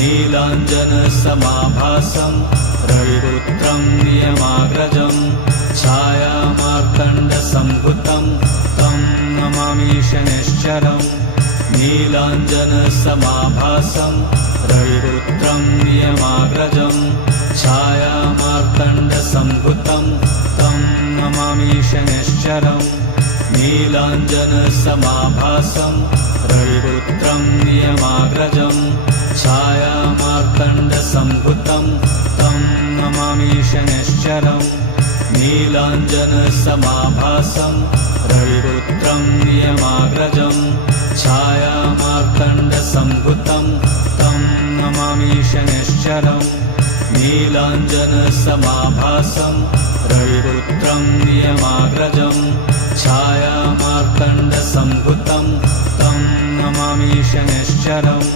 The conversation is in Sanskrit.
नीलाञ्जनसमाभासं रविपुत्रं नियमाग्रजं छायामार्तण्डसम्भुतं तं नमामि शनैश्चरम् नीलाञ्जनसमाभासं रविपुत्रं नियमाग्रजं छायामार्तण्डसम्भुतं तं नमामि शनैश्चरम् नीलाञ्जनसमाभासं रविपुत्रं नियमाग्रजं छायामार्तण्डसम्भुतं तं नमामि शनैश्चरम् नीलाञ्जनसमाभासं रविपुत्रं नियमाग्रजं छायामार्तण्डसम्भुतं तं नमामि शनैश्चरम् नीलाञ्जनसमाभासं रविपुत्रं नियमाग्रजं छायामार्तण्डसम्भुतं तं नमामि शनैश्चरम्